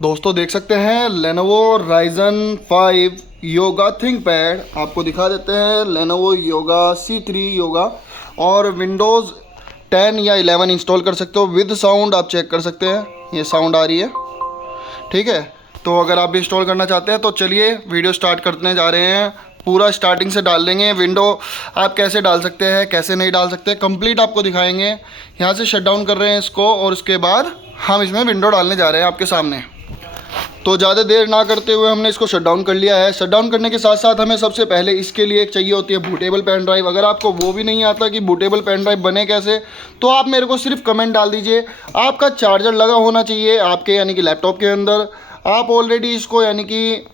दोस्तों देख सकते हैं Lenovo Ryzen 5 योगा थिंकपैड आपको दिखा देते हैं। Lenovo योगा C3 योगा और विंडोज़ 10 या 11 इंस्टॉल कर सकते हो विद साउंड। आप चेक कर सकते हैं, ये साउंड आ रही है, ठीक है। तो अगर आप भी इंस्टॉल करना चाहते हैं तो चलिए वीडियो स्टार्ट करने जा रहे हैं। पूरा स्टार्टिंग से डाल देंगे। विंडो आप कैसे डाल सकते हैं, कैसे नहीं डाल सकते, कंप्लीट आपको दिखाएंगे। यहाँ से शट डाउन कर रहे हैं इसको और उसके बाद हम इसमें विंडो डालने जा रहे हैं आपके सामने। तो ज़्यादा देर ना करते हुए हमने इसको शट डाउन कर लिया है। शट डाउन करने के साथ साथ हमें सबसे पहले इसके लिए एक चाहिए होती है बूटेबल पेन ड्राइव। अगर आपको वो भी नहीं आता कि बूटेबल पेन ड्राइव बने कैसे, तो आप मेरे को सिर्फ कमेंट डाल दीजिए। आपका चार्जर लगा होना चाहिए आपके यानी कि लैपटॉप के अंदर। आप ऑलरेडी इसको यानी कि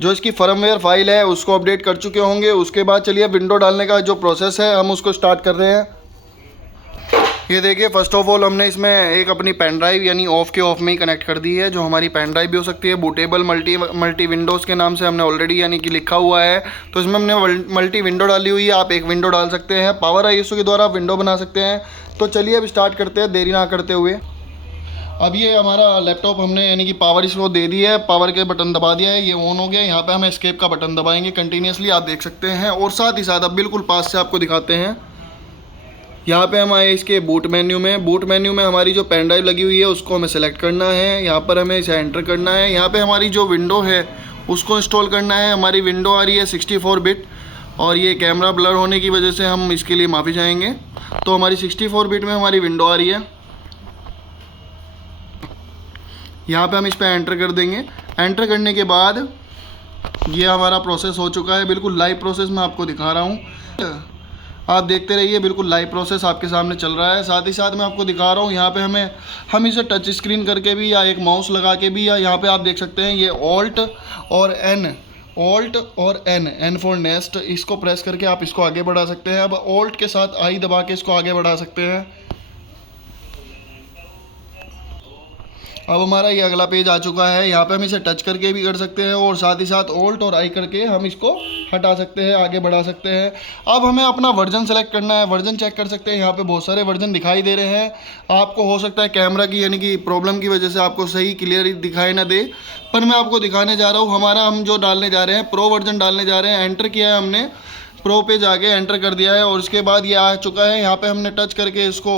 जो इसकी फर्मवेयर फाइल है उसको अपडेट कर चुके होंगे। उसके बाद चलिए विंडो डालने का जो प्रोसेस है हम उसको स्टार्ट कर रहे हैं। ये देखिए, फर्स्ट ऑफ ऑल हमने इसमें एक अपनी पेन ड्राइव यानी ऑफ के ऑफ में ही कनेक्ट कर दी है, जो हमारी पेन ड्राइव भी हो सकती है। बूटेबल मल्टी विंडोज़ के नाम से हमने ऑलरेडी यानी कि लिखा हुआ है। तो इसमें हमने मल्टी विंडो डाली हुई है। आप एक विंडो डाल सकते हैं, पावर आईएसओ के द्वारा विंडो बना सकते हैं। तो चलिए अब स्टार्ट करते हैं देरी ना करते हुए। अब ये हमारा लैपटॉप हमने यानी कि पावर इसको दे दी है, पावर के बटन दबा दिया है, ये ऑन हो गया। यहाँ पे हम एस्केप का बटन दबाएंगे कंटिन्यूसली, आप देख सकते हैं। और साथ ही साथ अब बिल्कुल पास से आपको दिखाते हैं। यहाँ पे हम आए इसके बूट मेन्यू में। बूट मेन्यू में हमारी जो पेन ड्राइव लगी हुई है उसको हमें सेलेक्ट करना है। यहाँ पर हमें इसे एंटर करना है। यहाँ पे हमारी जो विंडो है उसको इंस्टॉल करना है। हमारी विंडो आ रही है 64 बिट और ये कैमरा ब्लर होने की वजह से हम इसके लिए माफ़ी चाहेंगे। तो हमारी 64 बिट में हमारी विंडो आ रही है। यहाँ पे हम इस पर एंटर कर देंगे। एंटर करने के बाद ये हमारा प्रोसेस हो चुका है। बिल्कुल लाइव प्रोसेस मैं आपको दिखा रहा हूँ, आप देखते रहिए। बिल्कुल लाइव प्रोसेस आपके सामने चल रहा है। साथ ही साथ मैं आपको दिखा रहा हूँ यहाँ पे हम इसे टच स्क्रीन करके भी या एक माउस लगा के भी, या यहाँ पे आप देख सकते हैं ये ऑल्ट और एन फॉर नेक्स्ट, इसको प्रेस करके आप इसको आगे बढ़ा सकते हैं। अब ऑल्ट के साथ आई दबा के इसको आगे बढ़ा सकते हैं। अब हमारा ये अगला पेज आ चुका है। यहाँ पे हम इसे टच करके भी कर सकते हैं और साथ ही साथ ऑल्ट और आई करके हम इसको हटा सकते हैं, आगे बढ़ा सकते हैं। अब हमें अपना वर्जन सेलेक्ट करना है, वर्जन चेक कर सकते हैं। यहाँ पे बहुत सारे वर्जन दिखाई दे रहे हैं। आपको हो सकता है कैमरा की यानी कि प्रॉब्लम की वजह से आपको सही क्लियर दिखाई ना दे, पर मैं आपको दिखाने जा रहा हूँ। हम जो डालने जा रहे हैं प्रो वर्जन डालने जा रहे हैं। एंटर किया है हमने, प्रो पे जाके एंटर कर दिया है और उसके बाद ये आ चुका है। यहाँ पे हमने टच करके इसको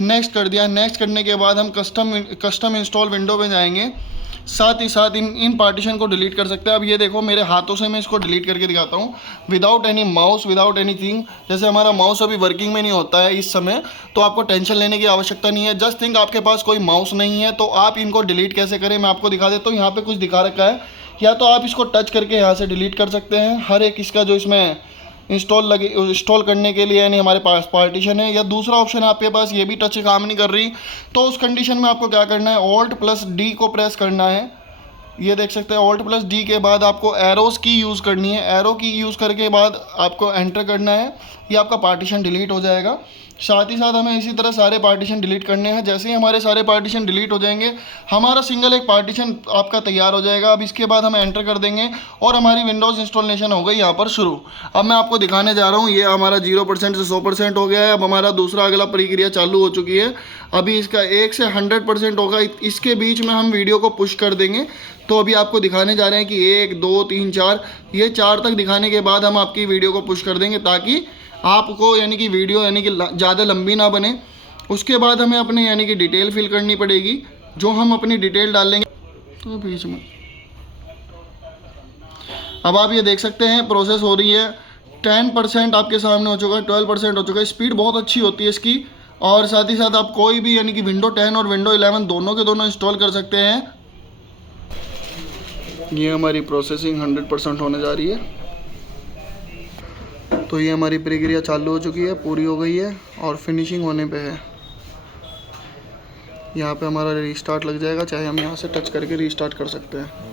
नेक्स्ट कर दिया। नेक्स्ट करने के बाद हम कस्टम इंस्टॉल विंडो पे जाएंगे। साथ ही साथ इन पार्टीशन को डिलीट कर सकते हैं। अब ये देखो मेरे हाथों से मैं इसको डिलीट करके दिखाता हूँ, without any mouse, without anything. जैसे हमारा माउस अभी वर्किंग में नहीं होता है इस समय, तो आपको टेंशन लेने की आवश्यकता नहीं है। जस्ट थिंक आपके पास कोई माउस नहीं है तो आप इनको डिलीट कैसे करें मैं आपको दिखा देता हूँ। यहाँ पर कुछ दिखा रखा है, या तो आप इसको टच करके यहाँ से डिलीट कर सकते हैं। हर एक इसका जो इसमें इंस्टॉल करने के लिए यानी हमारे पास पार्टीशन है। या दूसरा ऑप्शन है आपके पास ये भी टच काम नहीं कर रही, तो उस कंडीशन में आपको क्या करना है, ऑल्ट प्लस डी को प्रेस करना है। ये देख सकते हैं, ऑल्ट प्लस डी के बाद आपको एरोस की यूज़ करनी है। एरो की यूज़ करके बाद आपको एंटर करना है, ये आपका पार्टीशन डिलीट हो जाएगा। साथ ही साथ हमें इसी तरह सारे पार्टीशन डिलीट करने हैं। जैसे ही हमारे सारे पार्टीशन डिलीट हो जाएंगे हमारा सिंगल एक पार्टीशन आपका तैयार हो जाएगा। अब इसके बाद हम एंटर कर देंगे और हमारी विंडोज़ इंस्टॉलेशन हो गई यहाँ पर शुरू। अब मैं आपको दिखाने जा रहा हूँ, ये हमारा 0% से 100% हो गया है। अब हमारा दूसरा अगला प्रक्रिया चालू हो चुकी है। अभी इसका 1 से 100% होगा, इसके बीच में हम वीडियो को पुश कर देंगे। तो अभी आपको दिखाने जा रहे हैं कि 1 2 3 4, ये 4 तक दिखाने के बाद हम आपकी वीडियो को पुश कर देंगे, ताकि आपको यानी कि वीडियो यानी कि ज़्यादा लंबी ना बने। उसके बाद हमें अपने यानी कि डिटेल फिल करनी पड़ेगी, जो हम अपनी डिटेल डाल लेंगे तो बीच में। अब आप ये देख सकते हैं प्रोसेस हो रही है। 10% आपके सामने हो चुका है, 12% हो चुका है। स्पीड बहुत अच्छी होती है इसकी। और साथ ही साथ आप कोई भी यानी कि विंडो 10 और विंडो 11 दोनों के दोनों इंस्टॉल कर सकते हैं। ये हमारी प्रोसेसिंग 100% होने जा रही है। तो ये हमारी प्रक्रिया चालू हो चुकी है, पूरी हो गई है और फिनिशिंग होने पे है। यहाँ पे हमारा रीस्टार्ट लग जाएगा, चाहे हम यहाँ से टच करके रीस्टार्ट कर सकते हैं।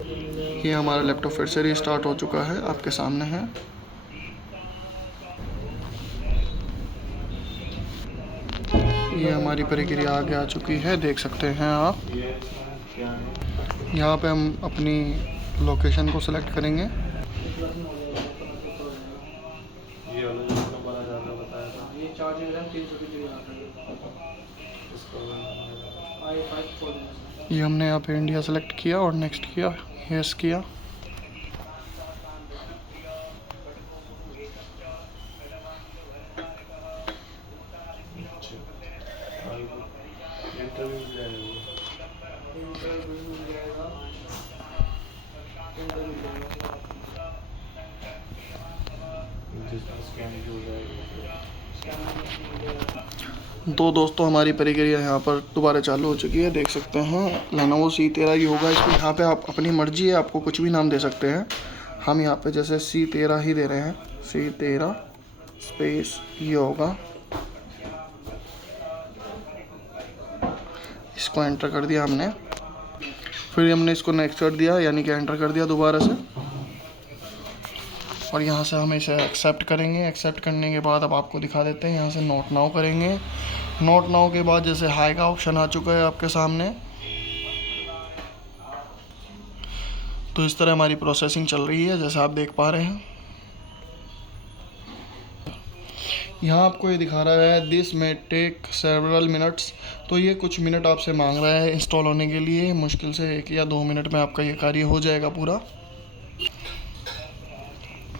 ये हमारा लैपटॉप फिर से रीस्टार्ट हो चुका है, आपके सामने है। ये हमारी प्रक्रिया आगे आ चुकी है, देख सकते हैं आप। यहाँ पे हम अपनी लोकेशन को सिलेक्ट करेंगे। ये हमने यहाँ पे इंडिया सेलेक्ट किया और नेक्स्ट किया, यस किया। तो दोस्तों हमारी प्रक्रिया यहाँ पर दोबारा चालू हो चुकी है, देख सकते हैं। लेनोवो C13 ही होगा इसमें। यहाँ पे आप अपनी मर्जी है, आपको कुछ भी नाम दे सकते हैं। हम यहाँ पे जैसे C13 ही दे रहे हैं, C13 स्पेस ये होगा। इसको एंटर कर दिया हमने, फिर हमने इसको नेक्स्ट कर दिया, यानी कि एंटर कर दिया दोबारा से। और यहाँ से हम इसे एक्सेप्ट करेंगे। एक्सेप्ट करने के बाद अब आपको दिखा देते हैं, यहाँ से नोट नाउ करेंगे। नोट नाउ के बाद जैसे हाई का ऑप्शन आ चुका है आपके सामने। तो इस तरह हमारी प्रोसेसिंग चल रही है, जैसे आप देख पा रहे हैं। यहाँ आपको ये दिखा रहा है this may take several minutes. तो ये कुछ मिनट आपसे मांग रहा है इंस्टॉल होने के लिए। मुश्किल से 1 या 2 मिनट में आपका ये कार्य हो जाएगा पूरा।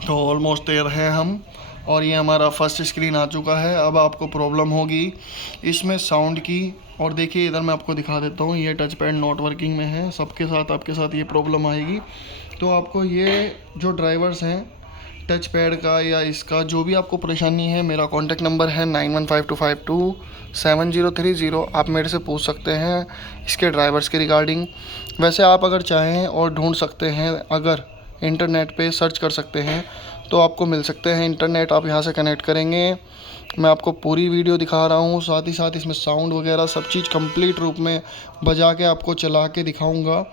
तो ऑलमोस्ट देयर है हम, और ये हमारा फर्स्ट स्क्रीन आ चुका है। अब आपको प्रॉब्लम होगी इसमें साउंड की। और देखिए इधर मैं आपको दिखा देता हूँ, ये टच पैड नॉट वर्किंग में है। सबके साथ आपके साथ ये प्रॉब्लम आएगी। तो आपको ये जो ड्राइवर्स हैं टच पैड का या इसका, जो भी आपको परेशानी है, मेरा कॉन्टैक्ट नंबर है 9152527030। आप मेरे से पूछ सकते हैं इसके ड्राइवर्स के रिगार्डिंग। वैसे आप अगर चाहें और ढूंढ सकते हैं, अगर इंटरनेट पे सर्च कर सकते हैं तो आपको मिल सकते हैं। इंटरनेट आप यहाँ से कनेक्ट करेंगे। मैं आपको पूरी वीडियो दिखा रहा हूँ, साथ ही साथ इसमें साउंड वगैरह सब चीज़ कंप्लीट रूप में बजा के आपको चला के दिखाऊंगा।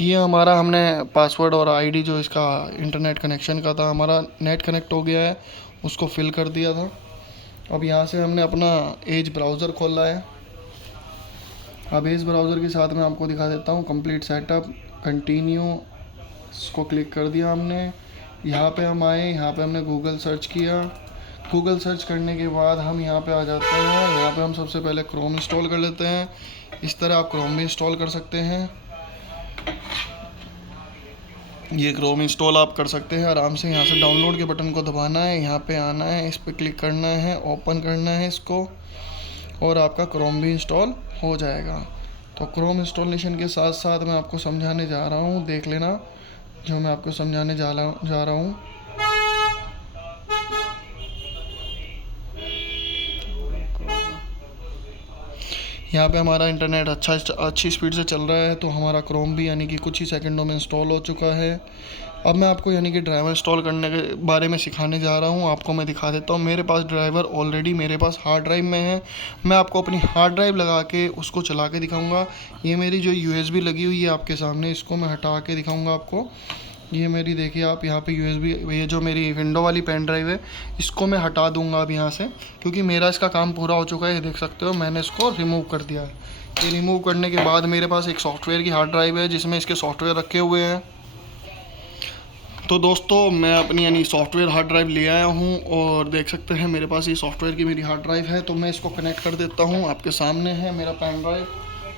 ये हमारा हमने पासवर्ड और आईडी जो इसका इंटरनेट कनेक्शन का था, हमारा नेट कनेक्ट हो गया है, उसको फिल कर दिया था। अब यहाँ से हमने अपना एज ब्राउज़र खोला है। अब एज ब्राउज़र के साथ मैं आपको दिखा देता हूँ कंप्लीट सेटअप, कंटिन्यू, इसको क्लिक कर दिया हमने। यहाँ पे हम आए, यहाँ पे हमने गूगल सर्च किया। गूगल सर्च करने के बाद हम यहाँ पे आ जाते हैं। यहाँ पे हम सबसे पहले क्रोम इंस्टॉल कर लेते हैं। इस तरह आप क्रोम भी इंस्टॉल कर सकते हैं। ये क्रोम इंस्टॉल आप कर सकते हैं आराम से। यहाँ से डाउनलोड के बटन को दबाना है, यहाँ पे आना है, इस पर क्लिक करना है, ओपन करना है इसको, और आपका क्रोम भी इंस्टॉल हो जाएगा। तो क्रोम इंस्टॉलेशन के साथ साथ मैं आपको समझाने जा रहा हूँ, देख लेना जो मैं आपको समझाने जा रहा हूँ। यहाँ पे हमारा इंटरनेट अच्छी स्पीड से चल रहा है। तो हमारा क्रोम भी यानी कि कुछ ही सेकंडों में इंस्टॉल हो चुका है। अब मैं आपको यानी कि ड्राइवर इंस्टॉल करने के बारे में सिखाने जा रहा हूँ। आपको मैं दिखा देता हूँ, मेरे पास ड्राइवर ऑलरेडी मेरे पास हार्ड ड्राइव में है। मैं आपको अपनी हार्ड ड्राइव लगा के उसको चला के दिखाऊँगा। ये मेरी जो USB लगी हुई है आपके सामने, इसको मैं हटा के दिखाऊँगा आपको। ये मेरी देखिए आप यहाँ पे USB, ये जो मेरी विंडो वाली पेन ड्राइव है, इसको मैं हटा दूंगा अब यहाँ से, क्योंकि मेरा इसका काम पूरा हो चुका है। ये देख सकते हो मैंने इसको रिमूव कर दिया है। ये रिमूव करने के बाद मेरे पास एक सॉफ्टवेयर की हार्ड ड्राइव है जिसमें इसके सॉफ्टवेयर रखे हुए हैं। तो दोस्तों मैं अपनी यानी सॉफ्टवेयर हार्ड ड्राइव ले आया हूँ, और देख सकते हैं मेरे पास ये सॉफ्टवेयर की मेरी हार्ड ड्राइव है। तो मैं इसको कनेक्ट कर देता हूँ। आपके सामने है मेरा पेन ड्राइव,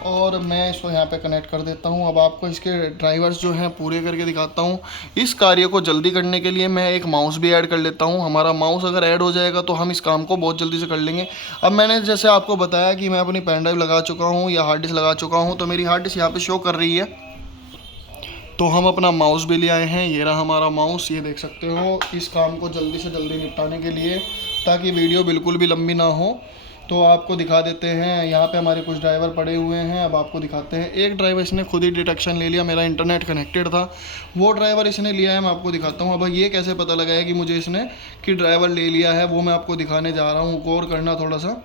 और मैं इसको यहाँ पे कनेक्ट कर देता हूँ। अब आपको इसके ड्राइवर्स जो हैं पूरे करके दिखाता हूँ। इस कार्य को जल्दी करने के लिए मैं एक माउस भी ऐड कर लेता हूँ। हमारा माउस अगर ऐड हो जाएगा तो हम इस काम को बहुत जल्दी से कर लेंगे। अब मैंने जैसे आपको बताया कि मैं अपनी पेन ड्राइव लगा चुका हूँ या हार्ड डिस्क लगा चुका हूँ, तो मेरी हार्ड डिस्क यहाँ पर शो कर रही है। तो हम अपना माउस भी ले आए हैं। ये रहा हमारा माउस, ये देख सकते हो। इस काम को जल्दी से जल्दी निपटाने के लिए, ताकि वीडियो बिल्कुल भी लंबी ना हो, तो आपको दिखा देते हैं। यहाँ पे हमारे कुछ ड्राइवर पड़े हुए हैं। अब आपको दिखाते हैं। एक ड्राइवर इसने खुद ही डिटेक्शन ले लिया, मेरा इंटरनेट कनेक्टेड था, वो ड्राइवर इसने लिया है। मैं आपको दिखाता हूँ। अब ये कैसे पता लगाया कि मुझे इसने कि ड्राइवर ले लिया है, वो मैं आपको दिखाने जा रहा हूँ। गौर करना थोड़ा सा।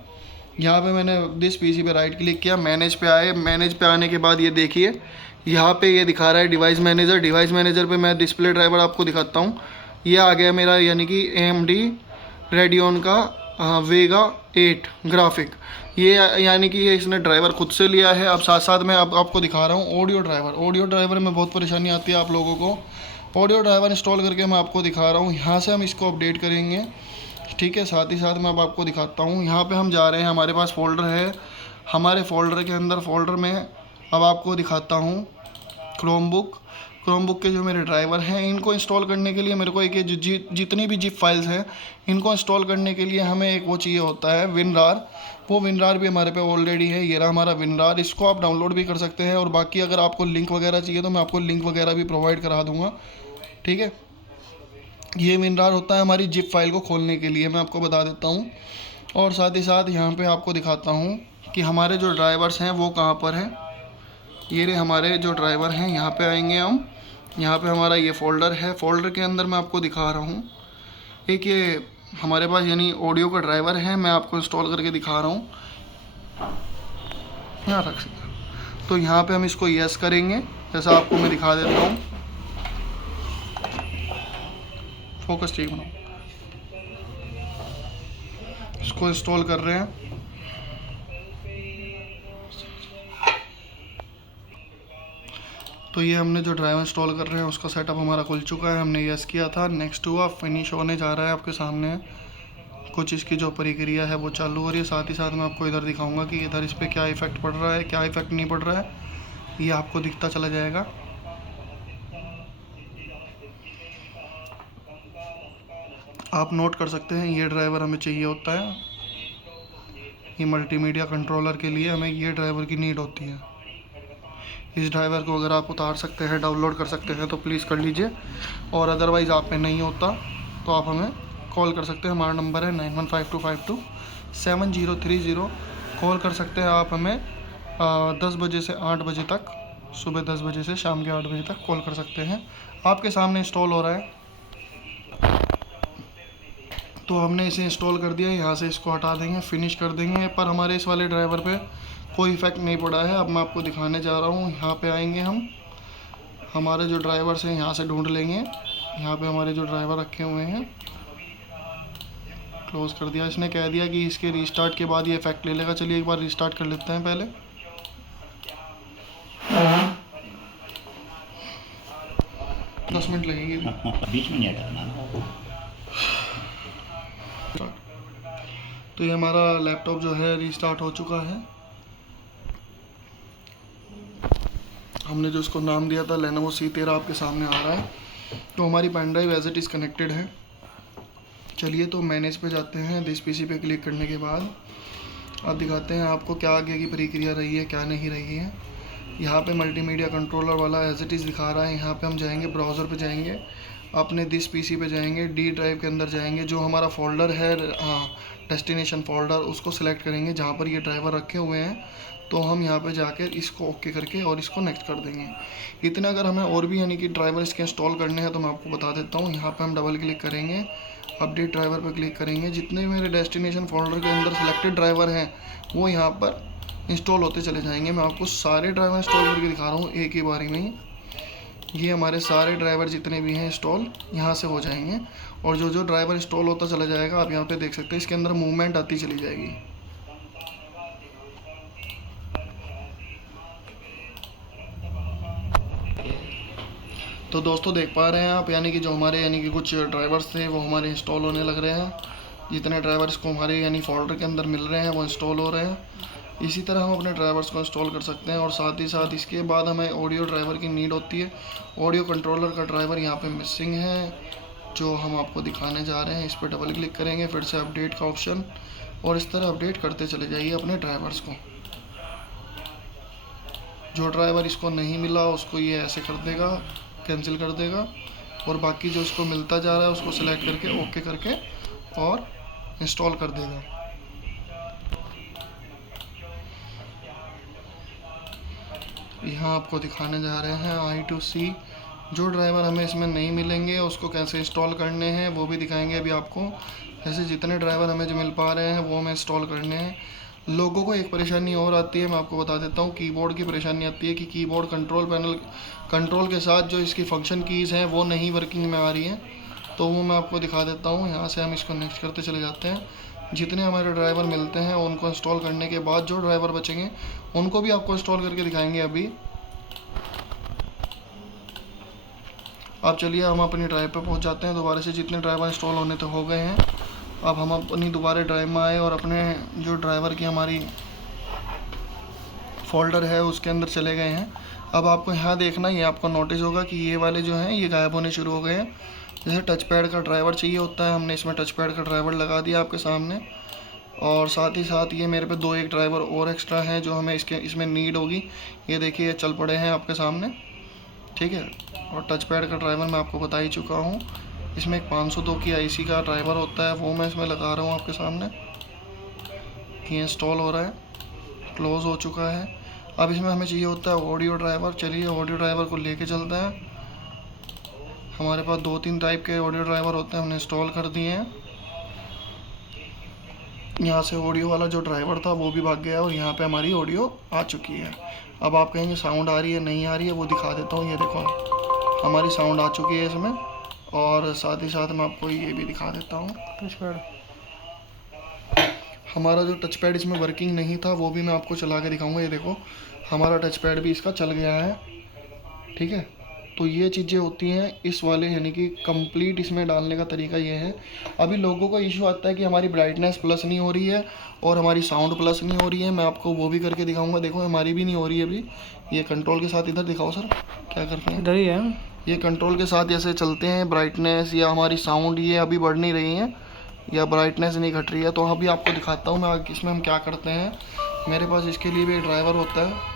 यहाँ पे मैंने दिस PC पे राइट क्लिक किया, मैनेज पे आए। मैनेज पे आने के बाद ये देखिए यहाँ पे ये दिखा रहा है डिवाइस मैनेजर। डिवाइस मैनेजर पे मैं डिस्प्ले ड्राइवर आपको दिखाता हूँ। ये आ गया मेरा यानी कि AMD रेडियन का वेगा 8 ग्राफिक। ये यानी कि ये इसने ड्राइवर खुद से लिया है। अब साथ साथ मैं अब आपको दिखा रहा हूँ ऑडियो ड्राइवर। ऑडियो ड्राइवर में बहुत परेशानी आती है आप लोगों को। ऑडियो ड्राइवर इंस्टॉल करके मैं आपको दिखा रहा हूँ। यहाँ से हम इसको अपडेट करेंगे, ठीक है। साथ ही साथ मैं अब आपको दिखाता हूँ। यहाँ पे हम जा रहे हैं, हमारे पास फोल्डर है। हमारे फोल्डर के अंदर फोल्डर में अब आपको दिखाता हूँ क्रोमबुक के जो मेरे ड्राइवर हैं, इनको इंस्टॉल करने के लिए मेरे को एक ये जितनी भी जिप फाइल्स हैं, इनको इंस्टॉल करने के लिए हमें एक वो चाहिए होता है WinRAR। वो WinRAR भी हमारे पे ऑलरेडी है। ये रहा हमारा WinRAR। इसको आप डाउनलोड भी कर सकते हैं, और बाकी अगर आपको लिंक वगैरह चाहिए तो मैं आपको लिंक वगैरह भी प्रोवाइड करा दूँगा, ठीक है। ये WinRAR होता है हमारी जिप फाइल को खोलने के लिए, मैं आपको बता देता हूँ। और साथ ही साथ यहाँ पे आपको दिखाता हूँ कि हमारे जो ड्राइवर्स हैं वो कहाँ पर हैं। ये रहे हमारे जो ड्राइवर हैं, यहाँ पे आएंगे हम। यहाँ पे हमारा ये फ़ोल्डर है। फ़ोल्डर के अंदर मैं आपको दिखा रहा हूँ एक ये हमारे पास यानी ऑडियो का ड्राइवर है। मैं आपको इंस्टॉल करके दिखा रहा हूँ। यहाँ रख सकते, तो यहाँ पे हम इसको यस करेंगे, जैसा आपको मैं दिखा देता हूँ। फोकस ठीक बनाओ। इसको इंस्टॉल कर रहे हैं। तो ये हमने जो ड्राइवर इंस्टॉल कर रहे हैं उसका सेटअप हमारा खुल चुका है। हमने यस किया था, नेक्स्ट हुआ, फिनिश होने जा रहा है आपके सामने। कुछ इसकी जो प्रक्रिया है वो चालू हो रही है। साथ ही साथ मैं आपको इधर दिखाऊंगा कि इधर इस पर क्या इफ़ेक्ट पड़ रहा है, क्या इफ़ेक्ट नहीं पड़ रहा है, ये आपको दिखता चला जाएगा। आप नोट कर सकते हैं, ये ड्राइवर हमें चाहिए होता है। ये मल्टीमीडिया कंट्रोलर के लिए हमें ये ड्राइवर की नीड होती है। इस ड्राइवर को अगर आप उतार सकते हैं, डाउनलोड कर सकते हैं तो प्लीज़ कर लीजिए, और अदरवाइज़ आप पे नहीं होता तो आप हमें कॉल कर सकते हैं। हमारा नंबर है 9152527030। कॉल कर सकते हैं आप हमें 10 बजे से 8 बजे तक, सुबह 10 बजे से शाम के 8 बजे तक कॉल कर सकते हैं। आपके सामने इंस्टॉल हो रहा है, तो हमने इसे इंस्टॉल कर दिया। यहाँ से इसको हटा देंगे, फिनिश कर देंगे। पर हमारे इस वाले ड्राइवर पे कोई इफ़ेक्ट नहीं पड़ा है। अब मैं आपको दिखाने जा रहा हूँ। यहाँ पे आएंगे हम, हमारे जो ड्राइवर्स हैं यहाँ से ढूंढ लेंगे। यहाँ पे हमारे जो ड्राइवर रखे हुए हैं, क्लोज़ कर दिया। इसने कह दिया कि इसके रीस्टार्ट के बाद ये इफेक्ट ले लेगा। चलिए एक बार रीस्टार्ट कर लेते हैं पहले। 10 मिनट लगेंगे, बीच में नहीं हटाना। तो ये हमारा लैपटॉप जो है रीस्टार्ट हो चुका है। हमने जो इसको नाम दिया था लेनोवो C13 आपके सामने आ रहा है। तो हमारी pen drive as it is connected है। चलिए तो मैनेज पे जाते हैं। दिस PC पे क्लिक करने के बाद अब दिखाते हैं आपको क्या आगे की प्रक्रिया रही है, क्या नहीं रही है। यहाँ पे मल्टीमीडिया कंट्रोलर वाला एज इट इज़ दिखा रहा है। यहाँ पे हम जाएंगे, ब्राउज़र पे जाएंगे, अपने दिस PC पे जाएंगे, डी ड्राइव के अंदर जाएंगे, जो हमारा फोल्डर है, हाँ, डेस्टिनेशन फोल्डर, उसको सिलेक्ट करेंगे जहाँ पर ये ड्राइवर रखे हुए हैं। तो हम यहाँ पे जाकर इसको ओके करके और इसको नेक्स्ट कर देंगे। इतना अगर हमें और भी यानी कि ड्राइवर इसके इंस्टॉल करने हैं तो मैं आपको बता देता हूँ। यहाँ पे हम डबल क्लिक करेंगे, अपडेट ड्राइवर पे क्लिक करेंगे। जितने मेरे डेस्टिनेशन फोल्डर के अंदर सेलेक्टेड ड्राइवर हैं वो यहाँ पर इंस्टॉल होते चले जाएंगे। मैं आपको सारे ड्राइवर इंस्टॉल करके दिखा रहा हूँ एक ही बारी में ही। ये हमारे सारे ड्राइवर जितने भी हैं इंस्टॉल यहाँ से हो जाएंगे, और जो जो ड्राइवर इंस्टॉल होता चला जाएगा आप यहाँ पे देख सकते हैं, इसके अंदर मूवमेंट आती चली जाएगी। तो दोस्तों देख पा रहे हैं आप, यानी कि जो हमारे यानी कि कुछ ड्राइवर्स थे वो हमारे इंस्टॉल होने लग रहे हैं। जितने ड्राइवर्स को हमारे यानी फोल्डर के अंदर मिल रहे हैं वो इंस्टॉल हो रहे हैं। इसी तरह हम अपने ड्राइवर्स को इंस्टॉल कर सकते हैं। और साथ ही साथ इसके बाद हमें ऑडियो ड्राइवर की नीड होती है। ऑडियो कंट्रोलर का ड्राइवर यहाँ पे मिसिंग है, जो हम आपको दिखाने जा रहे हैं। इस पर डबल क्लिक करेंगे, फिर से अपडेट का ऑप्शन, और इस तरह अपडेट करते चले जाइए अपने ड्राइवर्स को। जो ड्राइवर इसको नहीं मिला उसको ये ऐसे कर देगा, कैंसिल कर देगा, और बाकी जो इसको मिलता जा रहा है उसको सिलेक्ट करके ओके करके और इंस्टॉल कर देगा। यहाँ आपको दिखाने जा रहे हैं I2C। जो ड्राइवर हमें इसमें नहीं मिलेंगे उसको कैसे इंस्टॉल करने हैं वो भी दिखाएंगे अभी आपको। जैसे जितने ड्राइवर हमें जो मिल पा रहे हैं वो हमें इंस्टॉल करने हैं। लोगों को एक परेशानी और आती है, मैं आपको बता देता हूँ। कीबोर्ड की परेशानी आती है कि कीबोर्ड कंट्रोल पैनल कंट्रोल के साथ जो इसकी फंक्शन कीज़ हैं वो नहीं वर्किंग में आ रही हैं। तो वो मैं आपको दिखा देता हूँ। यहाँ से हम इसको नेक्स्ट करते चले जाते हैं। जितने हमारे ड्राइवर मिलते हैं उनको इंस्टॉल करने के बाद जो ड्राइवर बचेंगे उनको भी आपको इंस्टॉल करके दिखाएंगे अभी। अब चलिए हम अपनी ड्राइव पे पहुंच जाते हैं। दोबारा से जितने ड्राइवर इंस्टॉल होने तो हो गए हैं। अब हम अपनी दोबारा ड्राइव में आए और अपने जो ड्राइवर की हमारी फ़ोल्डर है उसके अंदर चले गए हैं। अब आपको यहाँ देखना, ये आपको नोटिस होगा कि ये वाले जो हैं ये गायब होने शुरू हो गए हैं। जैसे टच पैड का ड्राइवर चाहिए होता है, हमने इसमें टच पैड का ड्राइवर लगा दिया आपके सामने। और साथ ही साथ ये मेरे पे दो एक ड्राइवर और एक्स्ट्रा हैं जो हमें इसमें नीड होगी। ये देखिए ये चल पड़े हैं आपके सामने, ठीक है। और टच पैड का ड्राइवर मैं आपको बता ही चुका हूँ। इसमें एक 502 की आईसी का ड्राइवर होता है, वो मैं इसमें लगा रहा हूँ आपके सामने। ये इंस्टॉल हो रहा है, क्लोज़ हो चुका है। अब इसमें हमें चाहिए होता है ऑडियो ड्राइवर। चलिए ऑडियो ड्राइवर को लेके चलते हैं। हमारे पास 2-3 टाइप के ऑडियो ड्राइवर होते हैं, हमने इंस्टॉल कर दिए हैं। यहाँ से ऑडियो वाला जो ड्राइवर था वो भी भाग गया है और यहाँ पे हमारी ऑडियो आ चुकी है। अब आप कहेंगे साउंड आ रही है, नहीं आ रही है, वो दिखा देता हूँ। ये देखो हमारी साउंड आ चुकी है इसमें। और साथ ही साथ मैं आपको ये भी दिखा देता हूँ। टच पैड, हमारा जो टच पैड इसमें वर्किंग नहीं था वो भी मैं आपको चला के दिखाऊंगा। ये देखो हमारा टच पैड भी इसका चल गया है, ठीक है। तो ये चीज़ें होती हैं इस वाले, यानी कि कंप्लीट इसमें डालने का तरीका ये है। अभी लोगों को इशू आता है कि हमारी ब्राइटनेस प्लस नहीं हो रही है और हमारी साउंड प्लस नहीं हो रही है। मैं आपको वो भी करके दिखाऊंगा। देखो हमारी भी नहीं हो रही है अभी। ये कंट्रोल के साथ इधर दिखाओ सर, क्या करते हैं इधर ही है। ये कंट्रोल के साथ ऐसे चलते हैं। ब्राइटनेस या हमारी साउंड ये अभी बढ़ नहीं रही है या ब्राइटनेस नहीं घट रही है। तो अभी आपको दिखाता हूँ मैं इसमें हम क्या करते हैं। मेरे पास इसके लिए भी एक ड्राइवर होता है।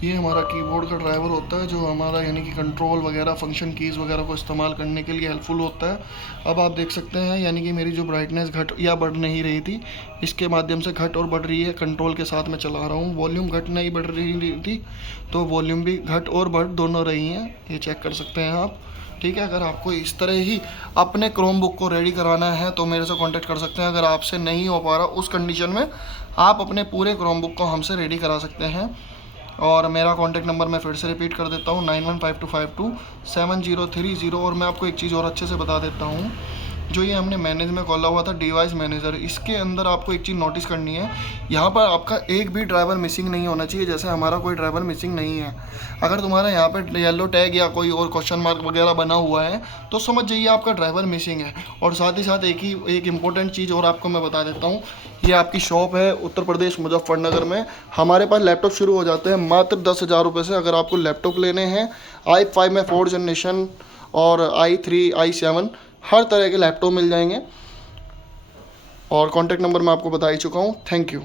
ये हमारा कीबोर्ड का ड्राइवर होता है जो हमारा यानी कि कंट्रोल वगैरह फंक्शन कीज़ वगैरह को इस्तेमाल करने के लिए हेल्पफुल होता है। अब आप देख सकते हैं यानी कि मेरी जो ब्राइटनेस घट या बढ़ नहीं रही थी, इसके माध्यम से घट और बढ़ रही है। कंट्रोल के साथ मैं चला रहा हूँ। वॉल्यूम घट नहीं बढ़ रही थी तो वॉल्यूम भी घट और बढ़ दोनों रही हैं, ये चेक कर सकते हैं आप, ठीक है। अगर आपको इस तरह ही अपने क्रोम बुक को रेडी कराना है तो मेरे से कांटेक्ट कर सकते हैं। अगर आपसे नहीं हो पा रहा उस कंडीशन में आप अपने पूरे क्रोम बुक को हमसे रेडी करा सकते हैं। और मेरा कॉन्टैक्ट नंबर मैं फिर से रिपीट कर देता हूँ 9152527030। और मैं आपको एक चीज़ और अच्छे से बता देता हूँ, जो ये हमने मैनेज में खोला हुआ था डिवाइस मैनेजर, इसके अंदर आपको एक चीज़ नोटिस करनी है। यहाँ पर आपका एक भी ड्राइवर मिसिंग नहीं होना चाहिए। जैसे हमारा कोई ड्राइवर मिसिंग नहीं है। अगर तुम्हारा यहाँ पर येलो टैग या कोई और क्वेश्चन मार्क वगैरह बना हुआ है तो समझ जाइए आपका ड्राइवर मिसिंग है। और साथ ही साथ एक इम्पोर्टेंट चीज़ और आपको मैं बता देता हूँ। ये आपकी शॉप है उत्तर प्रदेश मुजफ्फरनगर में। हमारे पास लैपटॉप शुरू हो जाते हैं मात्र 10,000 रुपये से। अगर आपको लैपटॉप लेने हैं i5 में 4th जनरेशन और i3 i7 हर तरह के लैपटॉप मिल जाएंगे। और कॉन्टैक्ट नंबर मैं आपको बता ही चुका हूँ। Thank you.